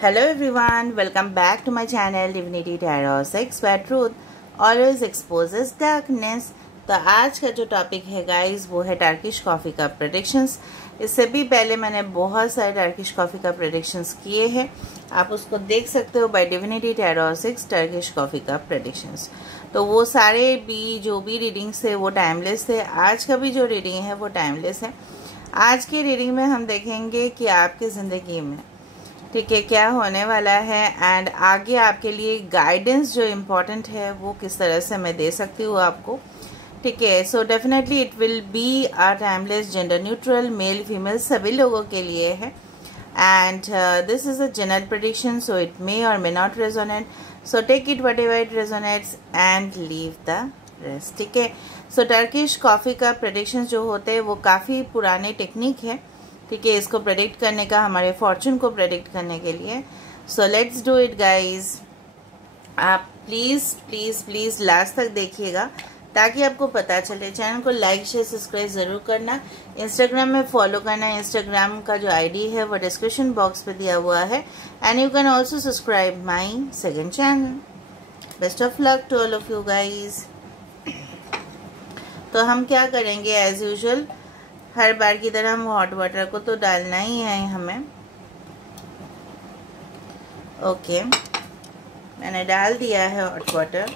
Hello everyone, welcome back to my channel Divinity Tarot 6 where truth always exposes darkness। तो आज का जो topic है गाइस वो है टर्किश कॉफ़ी का प्रेडिक्शंस। इससे भी पहले मैंने बहुत सारे टर्किश कॉफ़ी का प्रेडिक्शंस किए हैं, आप उसको देख सकते हो by divinity tarot 6 Turkish coffee का प्रेडिक्शंस। तो वो सारे भी जो भी रीडिंग्स थे वो टाइमलेस थे। आज का भी जो रीडिंग है वो टाइमलेस है। आज की रीडिंग में हम देखेंगे कि आपकी ज़िंदगी में ठीक है क्या होने वाला है एंड आगे आपके लिए गाइडेंस जो इम्पोर्टेंट है वो किस तरह से मैं दे सकती हूँ आपको। ठीक है, so definitely it will be a timeless, gender neutral, male female सभी लोगों के लिए है and this is a general prediction, so it may और may not resonate, so take it whatever it resonates and leave the rest. ठीक है, so Turkish coffee का prediction जो होते हैं वो काफ़ी पुराने टेक्निक है। ठीक है, इसको प्रेडिक्ट करने का, हमारे फॉर्चून को प्रेडिक्ट करने के लिए। So let's do it guys. आप प्लीज़ प्लीज़ प्लीज़ लास्ट तक देखिएगा ताकि आपको पता चले। चैनल को लाइक शेयर सब्सक्राइब ज़रूर करना। इंस्टाग्राम में फॉलो करना। इंस्टाग्राम का जो आईडी है वो डिस्क्रिप्शन बॉक्स पे दिया हुआ है and you can also subscribe my second channel. Best of luck to all of you guys. तो हम क्या करेंगे, एज यूजुअल हर बार की तरह हम हॉट वाटर को तो डालना ही है हमें। ओके, मैंने डाल दिया है हॉट वाटर।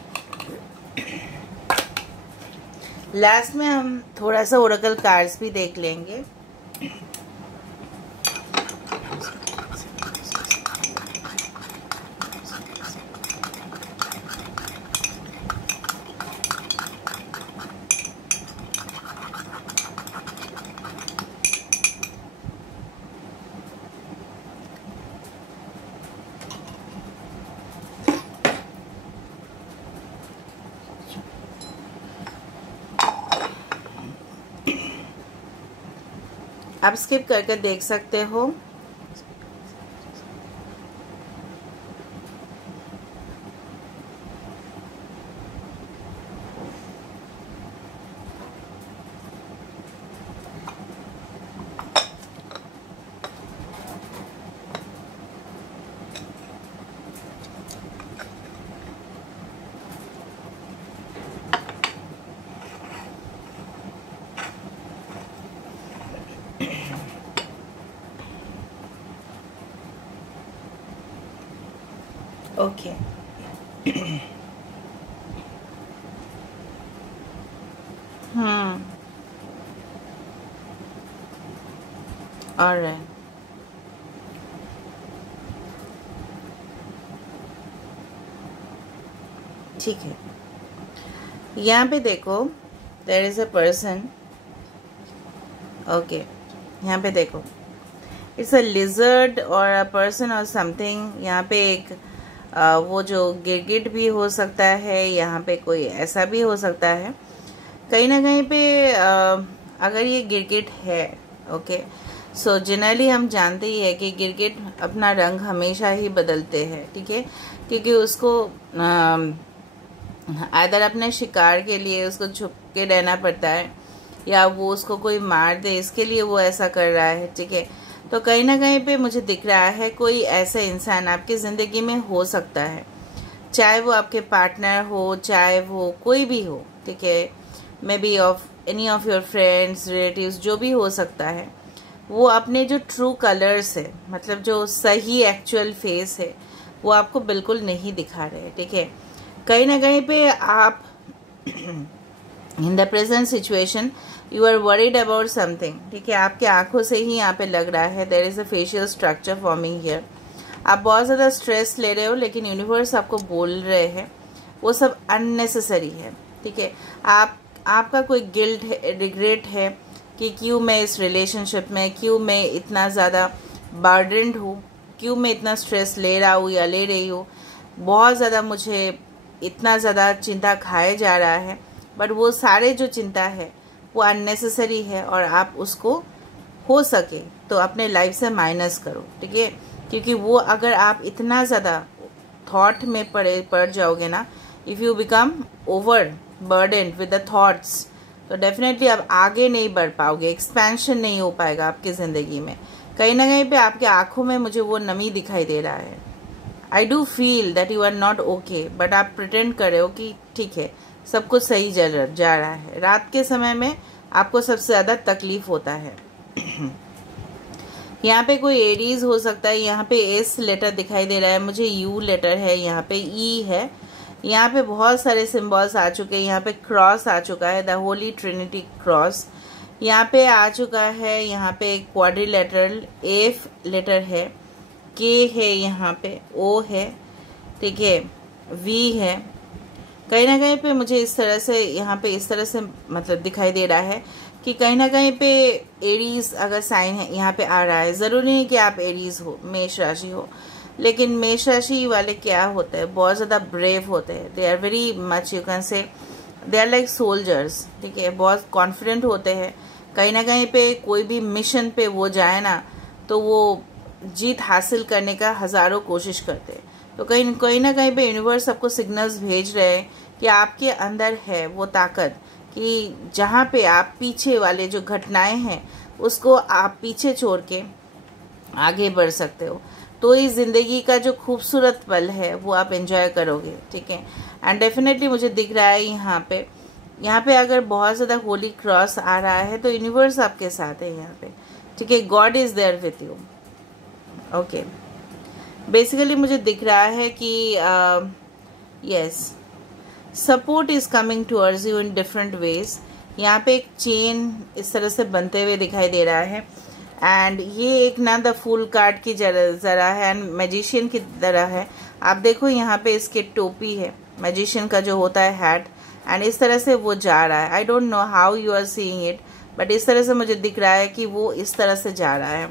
लास्ट में हम थोड़ा सा ओरेकल कार्ड्स भी देख लेंगे। आप स्किप करके देख सकते हो। ओके ऑलराइट, ठीक है। यहाँ पे देखो, there is a person. Okay, यहाँ पे देखो, इट्स अ लिजर्ड और अ पर्सन और समथिंग। यहाँ पे एक वो जो गिरगिट भी हो सकता है, यहाँ पे कोई ऐसा भी हो सकता है कहीं ना कहीं पे। अगर ये गिरगिट है, ओके, सो जनरली हम जानते ही है कि गिरगिट अपना रंग हमेशा ही बदलते हैं। ठीक है, क्योंकि उसको आदर अपने शिकार के लिए उसको छुप के रहना पड़ता है या वो उसको कोई मार दे, इसके लिए वो ऐसा कर रहा है। ठीक है, तो कहीं ना कहीं पे मुझे दिख रहा है कोई ऐसा इंसान आपकी ज़िंदगी में हो सकता है, चाहे वो आपके पार्टनर हो, चाहे वो कोई भी हो। ठीक है, may be of any of your friends, relatives, जो भी हो सकता है, वो अपने जो ट्रू कलर्स है, मतलब जो सही एक्चुअल फेस है, वो आपको बिल्कुल नहीं दिखा रहे। ठीक है, कहीं ना कहीं पे आप in the present situation you are worried about something. ठीक है, आपके आंखों से ही यहाँ पे लग रहा है there is a facial structure forming here. आप बहुत ज़्यादा स्ट्रेस ले रहे हो, लेकिन यूनिवर्स आपको बोल रहे हैं वो सब अननेसेसरी है। ठीक है, आपका कोई गिल्ट है, रिग्रेट है कि क्यों मैं इस रिलेशनशिप में, क्यों मैं इतना ज़्यादा बर्डन्ड हूँ, क्यों मैं इतना स्ट्रेस ले रहा हूँ या ले रही हूँ, बहुत ज़्यादा मुझे इतना ज़्यादा चिंता खाए जा रहा है। बट वो सारे जो चिंता है वो अननेसेसरी है और आप उसको हो सके तो अपने लाइफ से माइनस करो। ठीक है, क्योंकि वो अगर आप इतना ज़्यादा थॉट में पड़ जाओगे ना, if you become over burden with the thoughts, तो डेफिनेटली आप आगे नहीं बढ़ पाओगे, एक्सपेंशन नहीं हो पाएगा आपकी ज़िंदगी में। कहीं ना कहीं पे आपके आंखों में मुझे वो नमी दिखाई दे रहा है। I do feel that you are not okay, but आप प्रिटेंड कर रहे हो कि ठीक है, सब कुछ सही जा रहा है। रात के समय में आपको सबसे ज़्यादा तकलीफ होता है। यहाँ पे कोई एरीज हो सकता है, यहाँ पे एस लेटर दिखाई दे रहा है मुझे, यू लेटर है, यहाँ पे ई है, यहाँ पे बहुत सारे सिम्बॉल्स आ चुके हैं, यहाँ पे क्रॉस आ चुका है, द होली ट्रिनिटी क्रॉस यहाँ पे आ चुका है, यहाँ पे क्वाड्रिलेटरल एफ लेटर है, के है, यहाँ पे ओ है, ठीक है, वी है। कहीं ना कहीं पे मुझे इस तरह से यहाँ पे इस तरह से मतलब दिखाई दे रहा है कि कहीं ना कहीं पे एरीज अगर साइन है यहाँ पे आ रहा है। ज़रूरी नहीं कि आप एरीज हो, मेष राशि हो, लेकिन मेष राशि वाले क्या होते हैं, बहुत ज़्यादा ब्रेव होते हैं। They are very much, you can say they are like soldiers, ठीक है, बहुत कॉन्फिडेंट होते हैं। कहीं ना कहीं पे कोई भी मिशन पे वो जाए ना तो वो जीत हासिल करने का हज़ारों कोशिश करते हैं। तो कहीं ना कहीं पे यूनिवर्स सबको सिग्नल्स भेज रहे हैं कि आपके अंदर है वो ताकत कि जहाँ पे आप पीछे वाले जो घटनाएं हैं उसको आप पीछे छोड़ के आगे बढ़ सकते हो। तो इस ज़िंदगी का जो खूबसूरत पल है वो आप एंजॉय करोगे, ठीक है। एंड डेफिनेटली मुझे दिख रहा है यहाँ पे अगर बहुत ज़्यादा होली क्रॉस आ रहा है तो यूनिवर्स आपके साथ है यहाँ पे, ठीक है। God is there with you, okay. Basically मुझे दिख रहा है कि yes, support is coming towards you in different ways. यहाँ पे एक चेन इस तरह से बनते हुए दिखाई दे रहा है, एंड ये एक ना द फूल कार्ड की जरा है एंड मैजिशियन की तरह है। आप देखो यहाँ पे इसके टोपी है, मैजिशियन का जो होता है हैट, एंड इस तरह से वो जा रहा है। I don't know how you are seeing it, but इस तरह से मुझे दिख रहा है कि वो इस तरह से जा रहा है।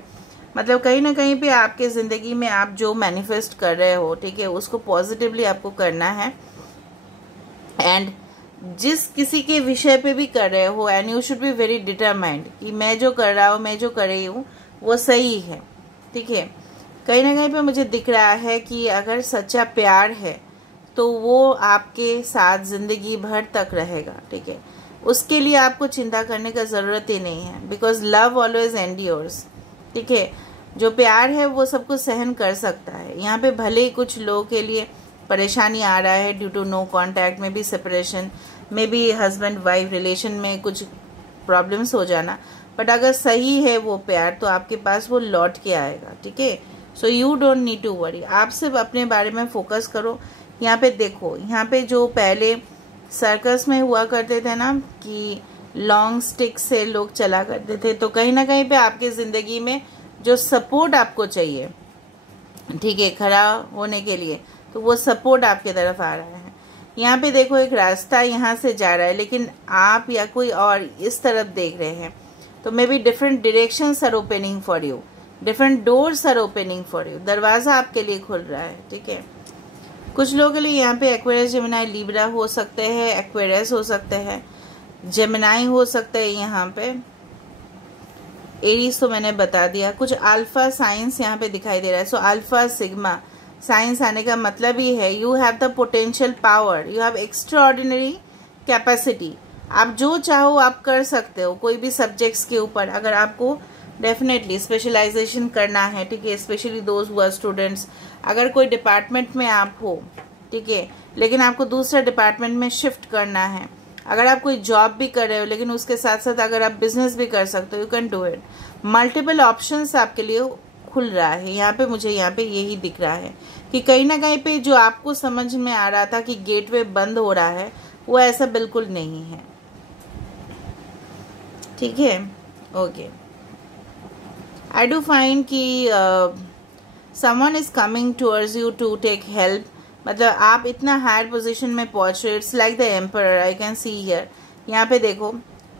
मतलब कहीं ना कहीं पे आपके ज़िंदगी में आप जो मैनिफेस्ट कर रहे हो, ठीक है, उसको पॉजिटिवली आपको करना है। एंड जिस किसी के विषय पे भी कर रहे हो, and you should be very determined कि मैं जो कर रहा हूँ, मैं जो कर रही हूँ वो सही है, ठीक है। कहीं ना कहीं पे मुझे दिख रहा है कि अगर सच्चा प्यार है तो वो आपके साथ ज़िंदगी भर तक रहेगा, ठीक है। उसके लिए आपको चिंता करने का ज़रूरत ही नहीं है, बिकॉज लव ऑलवेज एंड्योर्स, ठीक है। जो प्यार है वो सब कुछ सहन कर सकता है। यहाँ पे भले ही कुछ लोगों के लिए परेशानी आ रहा है ड्यू टू नो कॉन्टैक्ट, में भी सेपरेशन, में भी हस्बैंड वाइफ रिलेशन में कुछ प्रॉब्लम्स हो जाना, बट अगर सही है वो प्यार तो आपके पास वो लौट के आएगा, ठीक है। So you don't need to worry, आप सिर्फ अपने बारे में फोकस करो। यहाँ पे देखो, यहाँ पे जो पहले सर्कस में हुआ करते थे ना कि लॉन्ग स्टिक से लोग चला करते थे, तो कहीं ना कहीं पे आपके ज़िंदगी में जो सपोर्ट आपको चाहिए, ठीक है, खड़ा होने के लिए, तो वो सपोर्ट आपके तरफ आ रहा है। यहाँ पे देखो एक रास्ता यहाँ से जा रहा है, लेकिन आप या कोई और इस तरफ देख रहे हैं, तो maybe different directions are opening for you, different doors are opening for you, दरवाज़ा आपके लिए खुल रहा है, ठीक है। कुछ लोगों के लिए यहाँ पे एक्वेरियस, जेमिनाई, लिब्रा हो सकते हैं, एक्वेरियस हो सकते हैं, जेमिनाई हो सकता है, यहाँ पे एरीज तो मैंने बता दिया। कुछ अल्फा साइंस यहाँ पे दिखाई दे रहा है। सो अल्फा सिग्मा साइंस आने का मतलब ही है you have the potential power, you have extra ordinary capacity. आप जो चाहो आप कर सकते हो कोई भी सब्जेक्ट्स के ऊपर, अगर आपको डेफिनेटली स्पेशलाइजेशन करना है, ठीक है, specially those who are students. अगर कोई डिपार्टमेंट में आप हो, ठीक है, लेकिन आपको दूसरा डिपार्टमेंट में शिफ्ट करना है, अगर आप कोई जॉब भी कर रहे हो लेकिन उसके साथ साथ अगर आप बिजनेस भी कर सकते हो, you can do it. Multiple options आपके लिए खुल रहा है। यहाँ पे मुझे यहाँ पे यही दिख रहा है कि कहीं ना कहीं पे जो आपको समझ में आ रहा था कि गेटवे बंद हो रहा है, वो ऐसा बिल्कुल नहीं है, ठीक है, ओके। आई डू फाइंड कि someone is coming towards you to take help. मतलब आप इतना हायर पोजीशन में पहुंच रहे हो, it's like the emperor, I can see here. यहाँ पे देखो,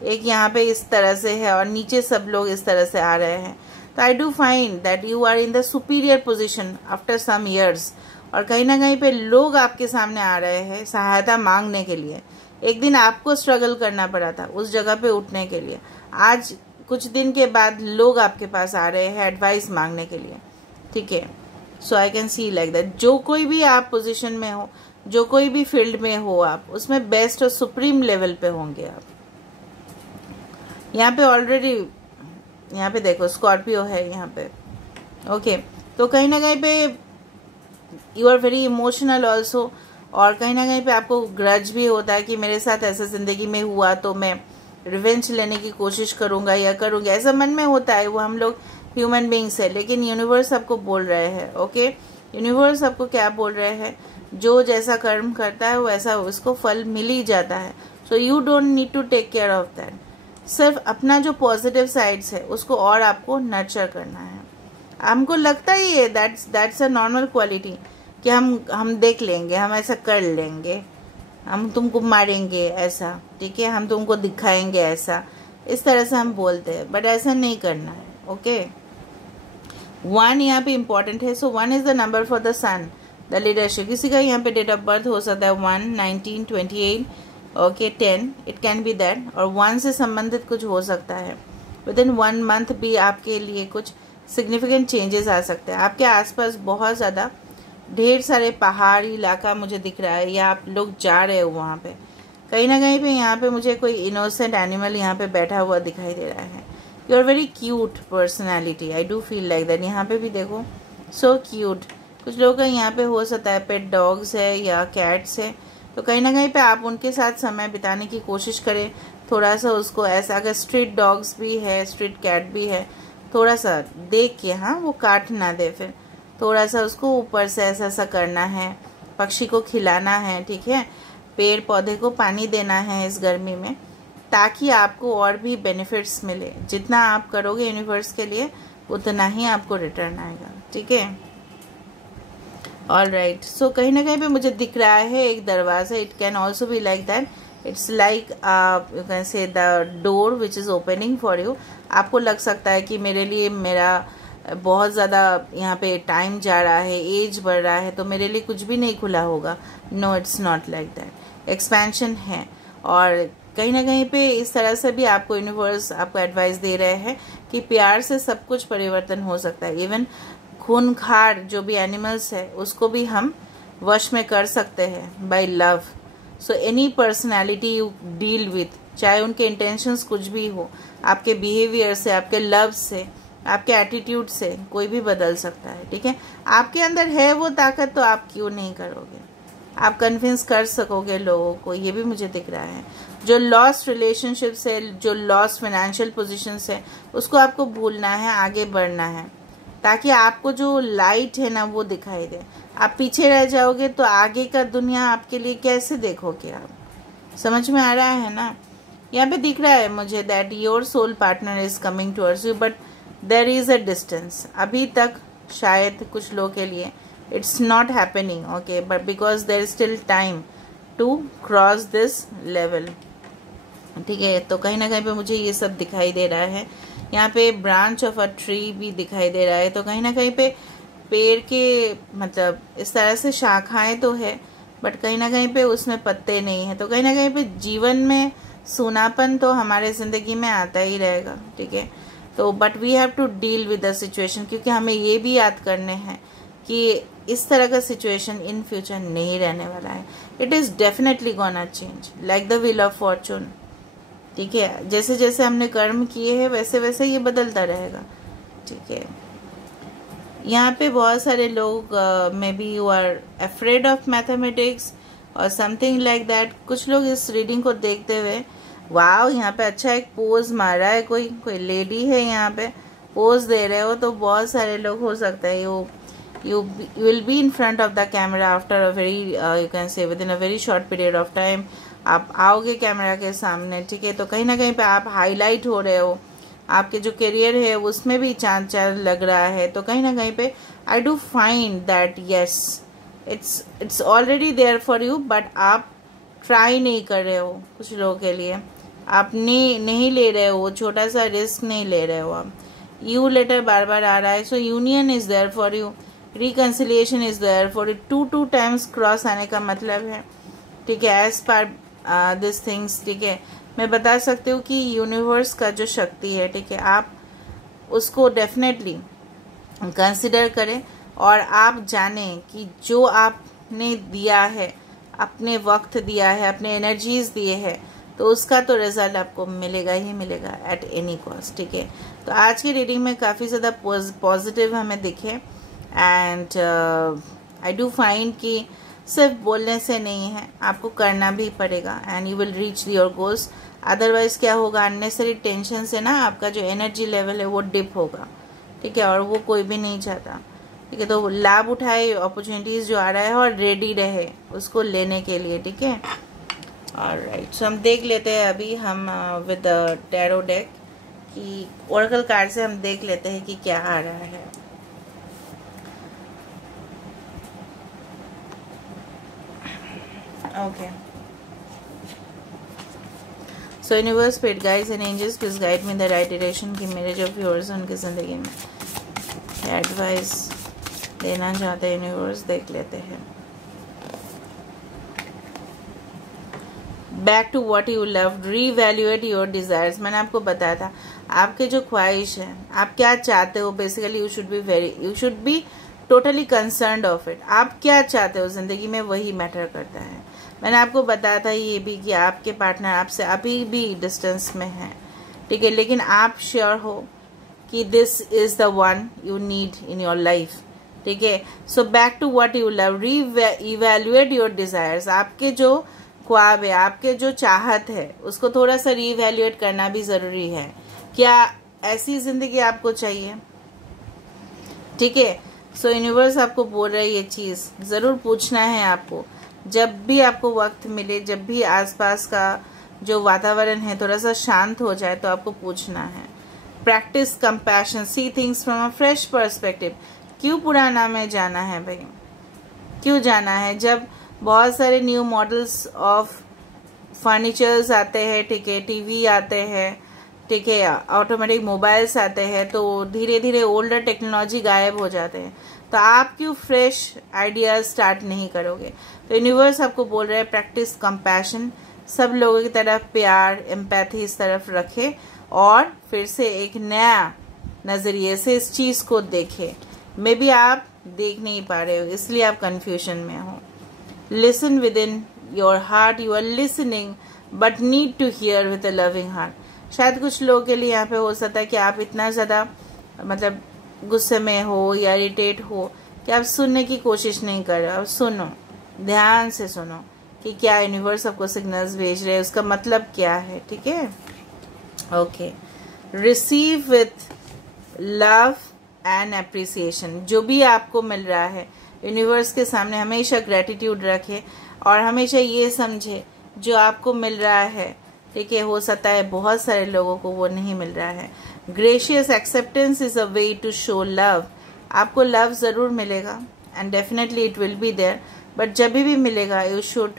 एक यहाँ पे इस तरह से है और नीचे सब लोग इस तरह से आ रहे हैं। तो I do find that you are in the superior position after some years, और कहीं ना कहीं पे लोग आपके सामने आ रहे हैं सहायता मांगने के लिए। एक दिन आपको स्ट्रगल करना पड़ा था उस जगह पे उठने के लिए, आज कुछ दिन के बाद लोग आपके पास आ रहे हैं एडवाइस मांगने के लिए, ठीक है। So I can see like that. जो कोई भी आप पोजीशन में हो, जो कोई भी फील्ड में हो, आप उसमें बेस्ट और सुप्रीम लेवल पे होंगे आप। यहाँ पे ऑलरेडी, यहाँ पे देखो स्कॉर्पियो है यहाँ पे, ओके तो कहीं ना कहीं पे you are very emotional also, और कहीं ना कहीं पे आपको ग्रज भी होता है कि मेरे साथ ऐसा ज़िंदगी में हुआ तो मैं रिवेंज लेने की कोशिश करूँगा या करूँगी, ऐसा मन में होता है। वो हम लोग ह्यूमन बींग्स है, लेकिन यूनिवर्स आपको बोल रहे हैं, ओके यूनिवर्स आपको क्या बोल रहे हैं, जो जैसा कर्म करता है वैसा उसको फल मिल ही जाता है। So you don't need to take care of that. सिर्फ अपना जो पॉजिटिव साइड्स है उसको और आपको नर्चर करना है। हमको लगता ही है दैट्स अ नॉर्मल क्वालिटी कि हम देख लेंगे, हम ऐसा कर लेंगे, हम तुमको मारेंगे ऐसा, ठीक है, हम तुमको दिखाएंगे ऐसा, इस तरह से हम बोलते हैं, बट ऐसा नहीं करना है। ओके 1 यहाँ पे इम्पॉर्टेंट है। So 1 is the number for the sun, the leadership. किसी का यहाँ पे डेट ऑफ बर्थ हो सकता है 1, 19, 28, okay 10, it can be that, और 1 से संबंधित कुछ हो सकता है। विद इन 1 मंथ भी आपके लिए कुछ सिग्निफिकेंट चेंजेस आ सकते हैं। आपके आसपास बहुत ज़्यादा ढेर सारे पहाड़ी इलाका मुझे दिख रहा है, या आप लोग जा रहे हो वहाँ पे, कहीं ना कहीं पे यहाँ पे मुझे कोई इनोसेंट एनिमल यहाँ पे बैठा हुआ दिखाई दे रहा है। You are very cute personality, I do feel like that. यहाँ पे भी देखो, सो क्यूट। कुछ लोगों का यहाँ पे हो सकता है पेट डॉग्स है या कैट्स है, तो कहीं ना कहीं पे आप उनके साथ समय बिताने की कोशिश करें थोड़ा सा उसको ऐसा। अगर स्ट्रीट डॉग्स भी है, स्ट्रीट कैट भी है, थोड़ा सा देख के, हाँ वो काट ना दे, फिर थोड़ा सा उसको ऊपर से ऐसा ऐसा करना है, पक्षी को खिलाना है, ठीक है, पेड़ पौधे को पानी देना है इस गर्मी में, ताकि आपको और भी बेनिफिट्स मिले। जितना आप करोगे यूनिवर्स के लिए उतना ही आपको रिटर्न आएगा, ठीक है। ऑल राइट, सो कहीं ना कहीं पे मुझे दिख रहा है एक दरवाज़ा। It can also be like that, it's like you can से the door which is opening for you. आपको लग सकता है कि मेरे लिए मेरा बहुत ज़्यादा यहाँ पे टाइम जा रहा है, एज बढ़ रहा है, तो मेरे लिए कुछ भी नहीं खुला होगा। No, it's not like that. Expansion है, और कहीं ना कहीं पे इस तरह से भी आपको यूनिवर्स आपको एडवाइस दे रहे हैं कि प्यार से सब कुछ परिवर्तन हो सकता है। इवन खूनखार जो भी एनिमल्स है उसको भी हम वश में कर सकते हैं by love. So any personality you deal with, चाहे उनके इंटेंशंस कुछ भी हो, आपके बिहेवियर से, आपके लव से, आपके एटीट्यूड से कोई भी बदल सकता है, ठीक है। आपके अंदर है वो ताकत, तो आप क्यों नहीं करोगे? आप कन्विंस कर सकोगे लोगों को, ये भी मुझे दिख रहा है। जो लॉस्ट रिलेशनशिप्स है, जो लॉस्ट फाइनेंशियल पोजीशंस है, उसको आपको भूलना है, आगे बढ़ना है, ताकि आपको जो लाइट है ना वो दिखाई दे। आप पीछे रह जाओगे तो आगे का दुनिया आपके लिए कैसे देखोगे आप? समझ में आ रहा है ना? यहाँ पे दिख रहा है मुझे that your soul partner is coming towards you, but there is a distance. अभी तक शायद कुछ लोगों के लिए it's not happening, okay, but because there is still time to cross this level, ठीक है। तो कहीं ना कहीं पे मुझे ये सब दिखाई दे रहा है। यहाँ पे ब्रांच ऑफ अ ट्री भी दिखाई दे रहा है, तो कहीं ना कहीं पे पेड़ के मतलब इस तरह से शाखाएं तो है, बट कहीं ना कहीं पे उसमें पत्ते नहीं है। तो कहीं ना कहीं पे जीवन में सूनापन तो हमारे ज़िंदगी में आता ही रहेगा, ठीक है। तो but we have to deal with the situation, क्योंकि हमें ये भी याद करने हैं कि इस तरह का सिचुएशन इन फ्यूचर नहीं रहने वाला है। It is definitely gonna change like the wheel of Fortune, ठीक है। जैसे जैसे हमने कर्म किए हैं वैसे वैसे ये बदलता रहेगा, ठीक है। यहाँ पे बहुत सारे लोग maybe you are afraid of mathematics और समथिंग लाइक दैट। कुछ लोग इस रीडिंग को देखते हुए, वाह यहाँ पे अच्छा एक पोज मारा है, कोई लेडी है यहाँ पे पोज दे रहे हो, तो बहुत सारे लोग हो सकता है you will be in front of the camera after a very you can say within a very short period of time। आप आओगे कैमरा के सामने, ठीक है। तो कहीं ना कहीं पे आप हाईलाइट हो रहे हो, आपके जो करियर है उसमें भी चांद चांद लग रहा है। तो कहीं ना कहीं पे I do find that yes it's already there for you, but आप ट्राई नहीं कर रहे हो। कुछ लोगों के लिए आप नहीं ले रहे हो, छोटा सा रिस्क नहीं ले रहे हो आप। यू लेटर बार बार आ रहा है, so union is there for you, reconciliation is there for it. 2 times cross आने का मतलब है, ठीक है, एज पर दिस थिंग्स, ठीक है। मैं बता सकती हूँ कि यूनिवर्स का जो शक्ति है, ठीक है, आप उसको डेफिनेटली कंसिडर करें, और आप जानें कि जो आपने दिया है, अपने वक्त दिया है, अपने एनर्जीज दिए हैं, तो उसका तो रिजल्ट आपको मिलेगा ही मिलेगा एट एनी कॉस्ट, ठीक है। तो आज की रीडिंग में काफ़ी ज़्यादा पॉजिटिव हमें दिखे एंड आई डू फाइंड कि सिर्फ बोलने से नहीं है, आपको करना भी पड़ेगा and you will reach your goals. Otherwise क्या होगा, अननेसरी टेंशन से ना आपका जो एनर्जी लेवल है वो डिप होगा, ठीक है, और वो कोई भी नहीं चाहता, ठीक है। तो लाभ उठाए अपॉर्चुनिटीज़ जो आ रहा है और रेडी रहे उसको लेने के लिए, ठीक है। ऑलराइट, सो हम देख लेते हैं अभी हम विद टैरो डेक कि ओरेकल कार्ड से हम देख लेते हैं कि क्या आ रहा है। Okay, so universe, spirit guides and angels please guide me in the right direction कि मेरे जो व्यूअर्स हैं उनकी ज़िंदगी में एडवाइस देना चाहते हैं यूनिवर्स, देख लेते हैं। Back to what you love, reevaluate your desires. मैंने आपको बताया था आपके जो ख्वाहिश है, आप क्या चाहते हो, basically you should be totally concerned of it. आप क्या चाहते हो जिंदगी में वही मैटर करता है। मैंने आपको बताया था ये भी कि आपके पार्टनर आपसे अभी भी डिस्टेंस में है, ठीक है, लेकिन आप श्योर हो कि this is the one you need in your life, ठीक है। So back to what you love, reevaluate your desires. आपके जो ख्वाब है, आपके जो चाहत है, उसको थोड़ा सा रीइवैल्यूएट करना भी जरूरी है। क्या ऐसी जिंदगी आपको चाहिए, ठीक है। सो यूनिवर्स आपको बोल रहा है ये चीज जरूर पूछना है आपको, जब भी आपको वक्त मिले, जब भी आसपास का जो वातावरण है थोड़ा सा शांत हो जाए तो आपको पूछना है। Practice compassion, see things from a fresh perspective. क्यों पुराना में जाना है भाई, क्यों जाना है जब बहुत सारे न्यू मॉडल्स ऑफ फर्नीचर्स आते हैं, ठीक है, टीवी आते हैं, ठीक है, ऑटोमेटिक मोबाइल्स आते हैं, तो धीरे धीरे ओल्डर टेक्नोलॉजी गायब हो जाते हैं। तो आप क्यों फ्रेश आइडियाज स्टार्ट नहीं करोगे। तो यूनिवर्स आपको बोल रहा है प्रैक्टिस कंपैशन, सब लोगों की तरफ प्यार, एम्पैथी इस तरफ रखे और फिर से एक नया नजरिए से इस चीज को देखे। मे बी आप देख नहीं पा रहे हो इसलिए आप कंफ्यूजन में हो। Listen within your heart, you are listening but need to hear with a loving heart. शायद कुछ लोगों के लिए यहाँ पे हो सकता है कि आप इतना ज्यादा मतलब गुस्से में हो या इरिटेट हो कि आप सुनने की कोशिश नहीं कर रहे हो। सुनो, ध्यान से सुनो कि क्या यूनिवर्स आपको सिग्नल्स भेज रहे हैं, उसका मतलब क्या है, ठीक है। Okay, receive with love and appreciation. जो भी आपको मिल रहा है यूनिवर्स के सामने हमेशा ग्रेटिट्यूड रखे और हमेशा ये समझे जो आपको मिल रहा है, ठीक है, हो सकता है बहुत सारे लोगों को वो नहीं मिल रहा है। Gracious acceptance is a way to show love. आपको लव जरूर मिलेगा and definitely it will be there, but जब भी मिलेगा यू शुड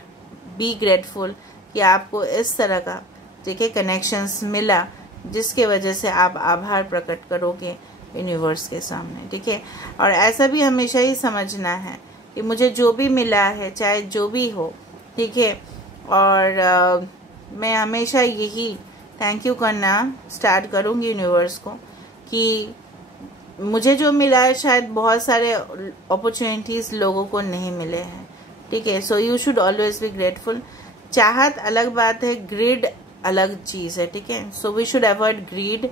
बी ग्रेटफुल कि आपको इस तरह का, ठीक है, कनेक्शंस मिला जिसके वजह से आप आभार प्रकट करोगे यूनिवर्स के सामने, ठीक है। और ऐसा भी हमेशा ही समझना है कि मुझे जो भी मिला है चाहे जो भी हो, ठीक है, और मैं हमेशा यही थैंक यू करना स्टार्ट करूंगी यूनिवर्स को कि मुझे जो मिला है शायद बहुत सारे अपॉर्चुनिटीज लोगों को नहीं मिले हैं, ठीक है। So you should always be grateful. चाहत अलग बात है, ग्रीड अलग चीज है, ठीक है। So we should avoid greed,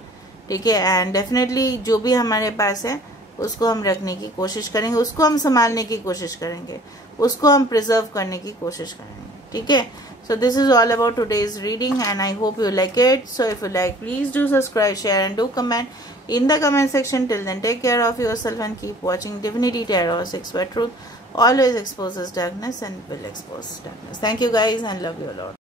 ठीक है, एंड डेफिनेटली जो भी हमारे पास है उसको हम रखने की कोशिश करेंगे, उसको हम संभालने की कोशिश करेंगे, उसको हम प्रिजर्व करने की कोशिश करेंगे, ठीक है। So this is all about today's reading and I hope you like it. So if you like, please do subscribe, share and do comment in the comment section. Till then, take care of yourself and keep watching Divinity Tarot 6 where truth always exposes darkness and will expose darkness. Thank you guys and love you a lot.